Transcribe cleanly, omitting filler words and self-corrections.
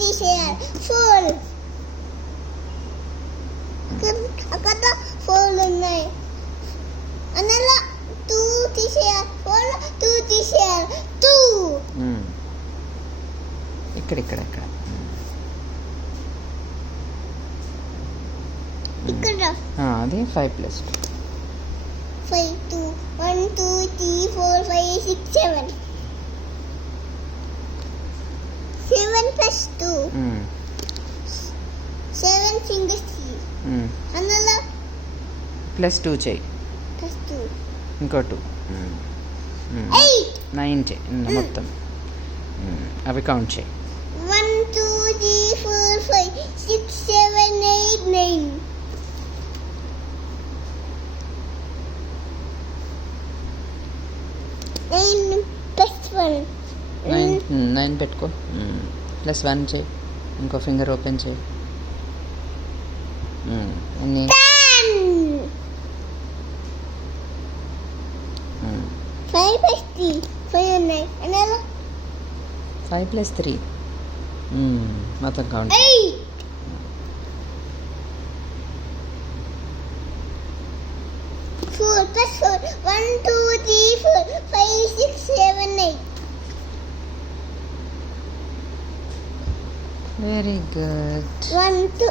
తీసేయాలి. 4 అక్కడ 4 ఉన్నాయి. అందులో 2 తీసేయాలి. 4 2 తీసేయాలి. 2 ఇక్కడ ఇక్కడ అది 5 + 2. 5 2 1 2 3 4 5 6 7 7 + 2 7 fingers 3 అందులో +2 చేయి. +2 ఇంకో 2 8 9 చేయి మొత్తం. అవి కౌంట్ చేయి. 1 2 3 4 5 6 7 8 9 9 + 1 9 పెట్టుకో. +1 చేయి. ఇంకో ఫింగర్ ఓపెన్ చేయి. ఎన్ని? 10 5 + 3 5 ఉన్నాయి. అందులో 5 + 3 మొత్తం కౌంట్. 8 4 + 4 1 2 3 4 5 6 7 8 వెరీ గుడ్. 1 2